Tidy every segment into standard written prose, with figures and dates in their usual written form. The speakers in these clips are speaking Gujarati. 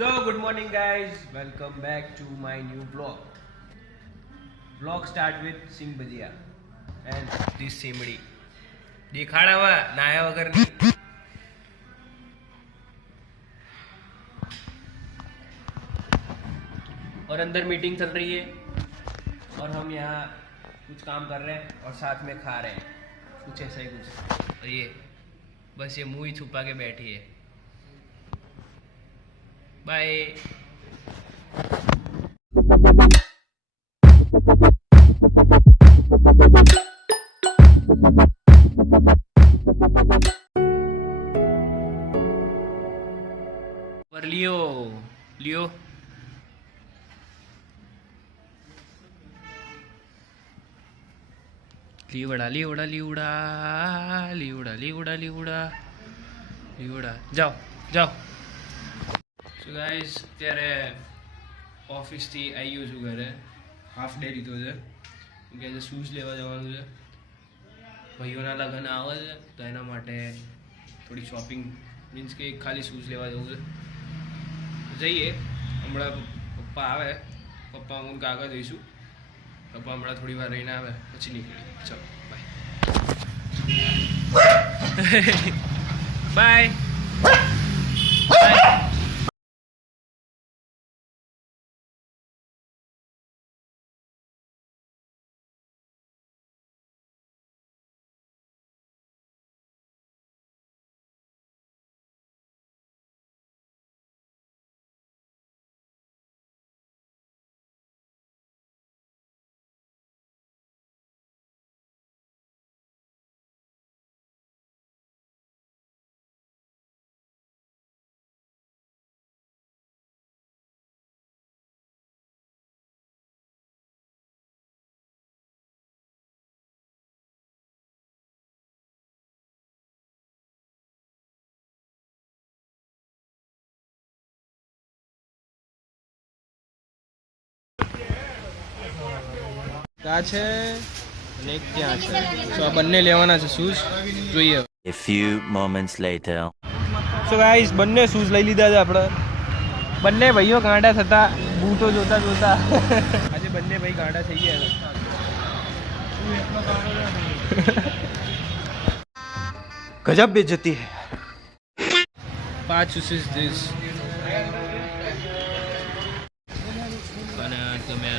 So good morning guys, welcome back to my new vlog. Vlog start with Singh Bhajia and this Simdi. दिखाड़ा नाया वगैरह नहीं. और अंदर मीटिंग चल रही है और हम यहाँ कुछ काम कर रहे हैं और साथ में खा रहे हैं कुछ ऐसा ही कुछ. और ये बस ये मुंह ही छुपा के बैठी है. बाय. पर लियो लियो લીવડા લીવડા લીવડા લીવડા લીવડા લીવડા લીવડા જાઓ જાઓ. સો ગાઈસ અત્યારે ઓફિસથી આવી ગયો છું ઘરે. હાફ ડે લીધો છે કે આજે શૂઝ લેવા જવાનું છે. ભાઈઓના લગ્ન આવે છે તો એના માટે થોડી શોપિંગ મીન્સ કે ખાલી શૂઝ લેવા જવું છે. જઈએ હમણાં પપ્પા આવે. પપ્પા હું કાકા જઈશું. પપ્પા હમણાં થોડી વાર રહીને આવે પછી નીકળી. ચલો બાય બાય. આ છે અને એક ત્યાં છે. સો આ બંને લેવાના છે શૂઝ. જોઈએ. A few moments later. So guys બંને શૂઝ લઈ લીધા છે આપણે. બંને ભાઈઓ ગાંડા થતા બૂટો જોતા જોતા આજે બંને ભાઈ ગાંડા થઈ ગયા છે. गजब बेइज्जती है. 5 શૂઝ ધીસ અને તમે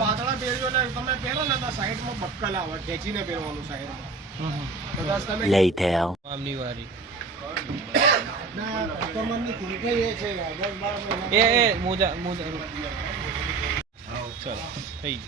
પાતળા પહેરજો ને તમે પહેરો ને તો સાઈડમાં બક્કલ આવે ખેંચીને પહેરવાનું સાઈડમાં. કદાચ તમે Later. આમની વારી કમરની ખુલકાઈ એ છે યાર 10-12 એ મોજા મોજા ચલો થઈ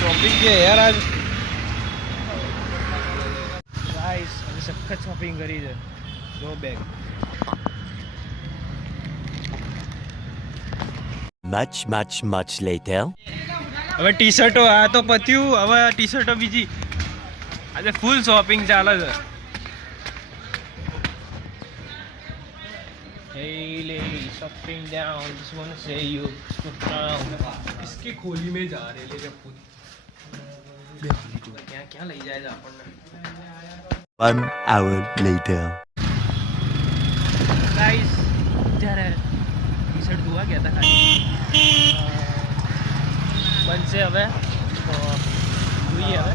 શોપિંગ છે યાર. આજ ગાઈસ આજે સખત શોપિંગ કરી છે. જો બેગ Much later. હવે ટી શર્ટો આ તો પત્યું. હવે ટી શર્ટો બીજી. આજે ફૂલ શોપિંગ ચાલે છે. Hey lady, shopping down, just wanna say you stop down. इसकी खोली में जा रहे ले जब खुद क्या क्या લઈ જાય છે આપણને. 1 hour later. ગાઈસ ત્યારે ટી શર્ટ ધોવા ગયા હતા ખાલી. બનશે હવે તો જોઈએ હવે.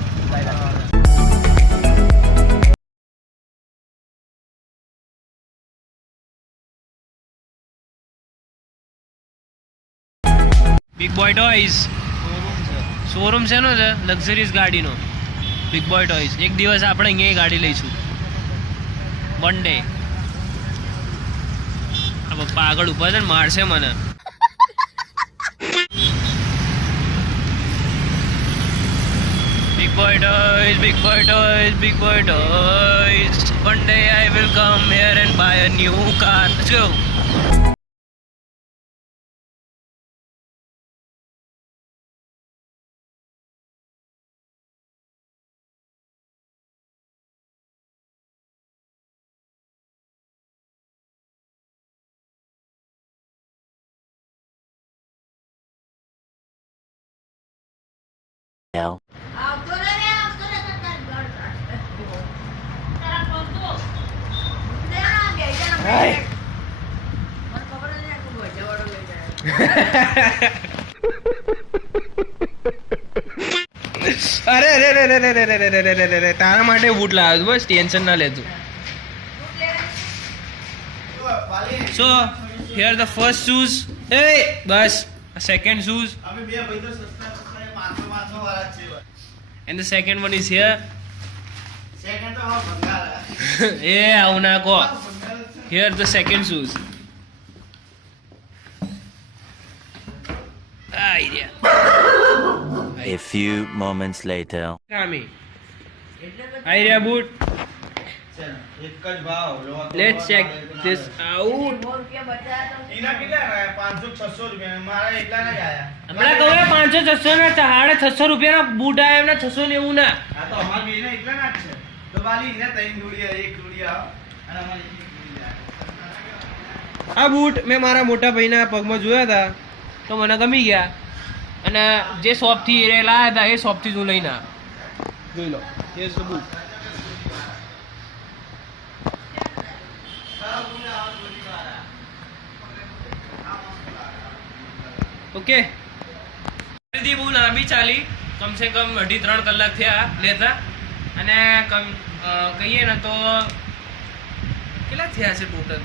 બિગ બોય ટોયઝ શોરૂમ છે નો છે લક્ઝરીઝ ગાડીનો. Big boy toys. એક દિવસ આપણે અહીંયા ગાડી લઈશું. One day. આ પપ્પા આગળ ઉભા છે ને મારશે મને. Big boy toys big boy toys big boy toys. One day I will come here and buy a new car. Let's go. Now. Hi. અરે અરે અરે અરે અરે અરે અરે અરે અરે તારા માટે બૂટ લાવ્યો છું, બસ ટેન્શન ના લેજો. So here the first shoes. Hey, bus second shoes and the second one is here. એ આવું ના કહો. Here the second shoes. આઈ રહ્યા. A few moments later. કામી. આઈ રહ્યા boot. Let's check this out. હમણાં કહું 500-600 ના 650 રૂપિયાના બૂટ આયા એમના 690 ના. આ બૂટ મેં મારા મોટા ભાઈના પગમાં જોયા હતા તો મને ગમી ગયા અને જે શોપથી એ લાયા હતા એ શોપથી જ હું લઈને આવ્યો. જોઈ લો એ જ બૂટ. ઓકે ખરીદી બહુ લાંબી ચાલી, કમસે કમ 2.5-3 કલાક થયા લેતા અને કહીએ ને તો કેટલા થયા છે ટોટલ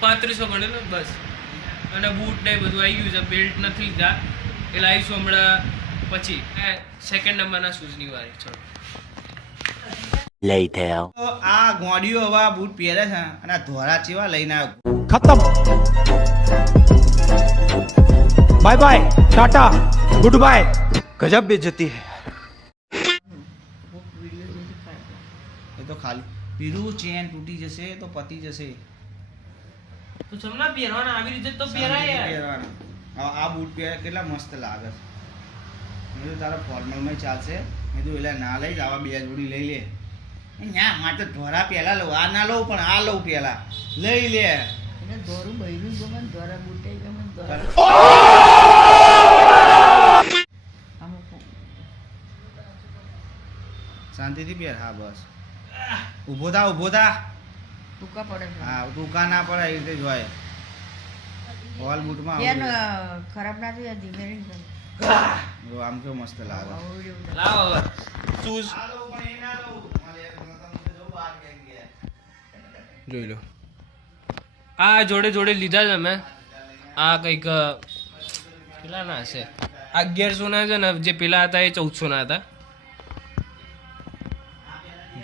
3500 ગણ્યું ને બસ. અને બૂટ ને બધું આવી ગયું છે, બેલ્ટ નથી લીધા એ લાવીશું હમણાં પછી. સેકન્ડ નંબરના શૂઝની વારી. ચલો Later. તો આ ગોડીઓ હવે આ બૂટ પહેરે છે અને આ ધોરા ચેવા લઈને આવ્યો. खत्म बाय बाय टाटा गुड बाय गजब बेइज्जती है એ તો ખાલી પીરું ચેન તૂટી જશે તો પતી જશે. તો ચમના પહેરવાના આવી રીતે તો પહેરાય યાર. પહેરવાના. હવે આ બૂટ પહેરે કેટલા મસ્ત લાગે છે. મેં કીધું તારા ફોર્મલમાં ચાલશે. મેં કીધું એટલે ના લઈ જ આવા 2 જોડી લઈ લે. ના મારે તો ધોરા પહેલા લઉં, આ ના લઉં પણ આ લઉં પહેલા લઈ લે. શાંતિથી પહેર. હા બસ ઊભો થા ઊભો થા. હા ટૂંકા ના પડે એ રીતે જ હોય. હોલ બૂટમાં ખરાબ ના થઈ ધીમે આમ કેવું મસ્ત લાગે. લાવો હવે શૂઝ જોઈ લો. આ જોડે જોડે લીધા છે અમે. આ કંઈક કેટલા ના હશે, 1100 ના છે ને, જે પેલા હતા એ 1400 ના હતા.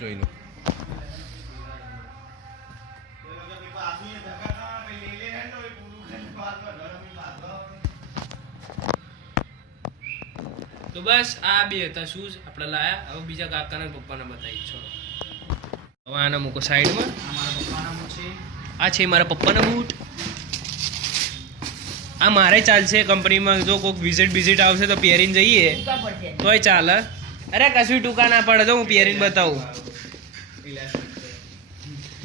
જોઈ લો. તો બસ આ બે હતા શૂઝ આપણે લાયા. હવે બીજા કાકાના પપ્પાને બતાવી છો. હવે આને મૂકો સાઈડમાં. આ મારા પપ્પાના બૂટ છે. આ છે મારા પપ્પાના બૂટ. આ મારે ચાલશે કંપનીમાં. જો કોઈક વિઝિટ આવશે તો પહેરીને જઈએ તોય ચાલે. અરે કશું ટૂંકા ના પડે તો હું પહેરીને બતાવું.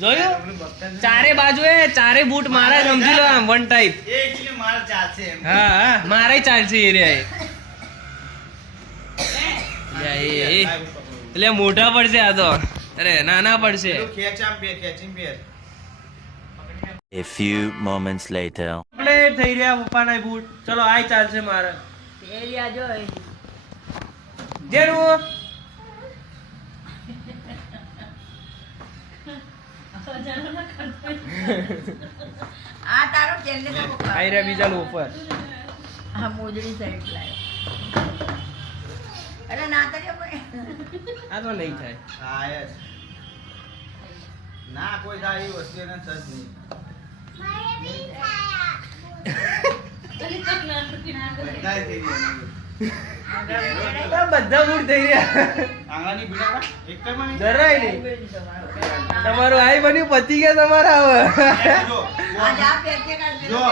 જોયું ચારે બાજુએ ચારે બૂટ મારા જ, સમજી લો આમ વન ટાઈપ. મારે ચાલશે એમ. હા હા મારે ચાલશે એ રહ્યા. એટલે મોટા પડશે આ તો. અરે નાના પડશે. ખેંચામ પહેર, ખેંચીને પહેર. A few moments later. Complete થઈ રહ્યા પપ્પાના બૂટ. ચલો આય ચાલશે મારે. એરિયા જો જેનું આ તારો કેલે તો આઈ રહ્યા બીજા લોફર. આ મોજડી સાઈડ લાય. અરે ના તરે કોઈ આ તો નહીં થાય. હા યસ. ના કોઈ થાય એ વસ્તુ એને સજ નહીં. બધાય થઈ ગયા. બધા બૂટ થઈ રહ્યા. આંગળાની ભીડા કા? એક જ માં નહીં? જરાય નહીં. તમારું આઈ બન્યું પતી ગયા તમારા હવે. જો, આજ આ પેકે કાઢ જો.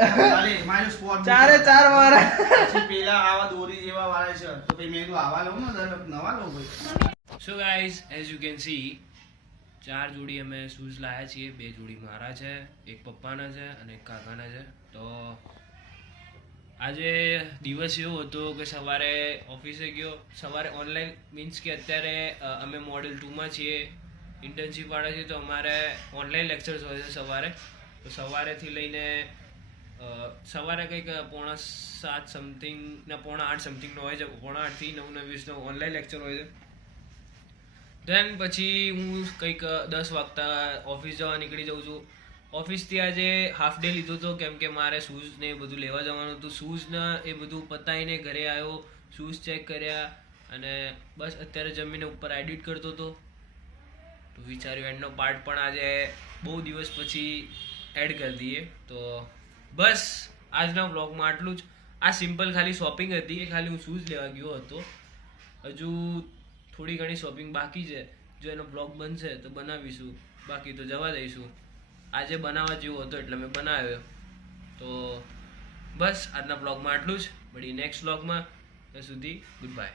ખાલી મારું સ્પોટ ચારે ચાર મારા. પછી પેલા આવા દોરી જેવા વાળા છે તો પછી મેં કીધું આવા લઉં ને નવા લઉં ભાઈ. So guys as you can see 4 જોડી અમે શૂઝ લાયા છીએ. 2 જોડી મારા છે, એક પપ્પાના છે અને એક કાકાના છે. તો આજે દિવસ એવો હતો કે સવારે ઓફિસે ગયો. સવારે ઓનલાઈન મીન્સ કે અત્યારે અમે મોડેલ 2માં છીએ ઇન્ટર્નશીપ વાળા છીએ તો અમારે ઓનલાઈન લેક્ચર્સ હોય છે સવારે. તો સવારેથી લઈને સવારે કંઈક 7:45 સમથિંગ ના 7:45 સમથિંગનો હોય છે. 7:45 થી 9:20 ઓનલાઈન લેક્ચર હોય છે. દેન પછી હું કંઈક 10 વાગતા ઓફિસ જવા નીકળી જાઉં છું. ઓફિસથી આજે હાફ ડે લીધો હતો કેમ કે મારે શૂઝ ને એ બધું લેવા જવાનું હતું. શૂઝ ને એ બધું પતાવીને ઘરે આવ્યો, શૂઝ ચેક કર્યા અને બસ અત્યારે જમીને ઉપર એડિટ કરતો હતો. તો વિચાર્યું એન્ડનો પાર્ટ પણ આજે બહુ દિવસ પછી એડ કરી દઈએ. તો બસ આજના વ્લોગમાં આટલું જ. આ સિમ્પલ ખાલી શોપિંગ હતી, ખાલી હું શૂઝ લેવા ગયો હતો. હજુ થોડી ઘણી શોપિંગ બાકી છે. જો એનો બ્લોગ બનશે તો બનાવીશું, બાકી તો જવા દઈશું. આજે બનાવવા જેવો હતો એટલે મેં બનાવ્યો. તો બસ આજના બ્લોગમાં આટલું જ. મળી નેક્સ્ટ બ્લોગમાં. ત્યાં સુધી ગુડ બાય.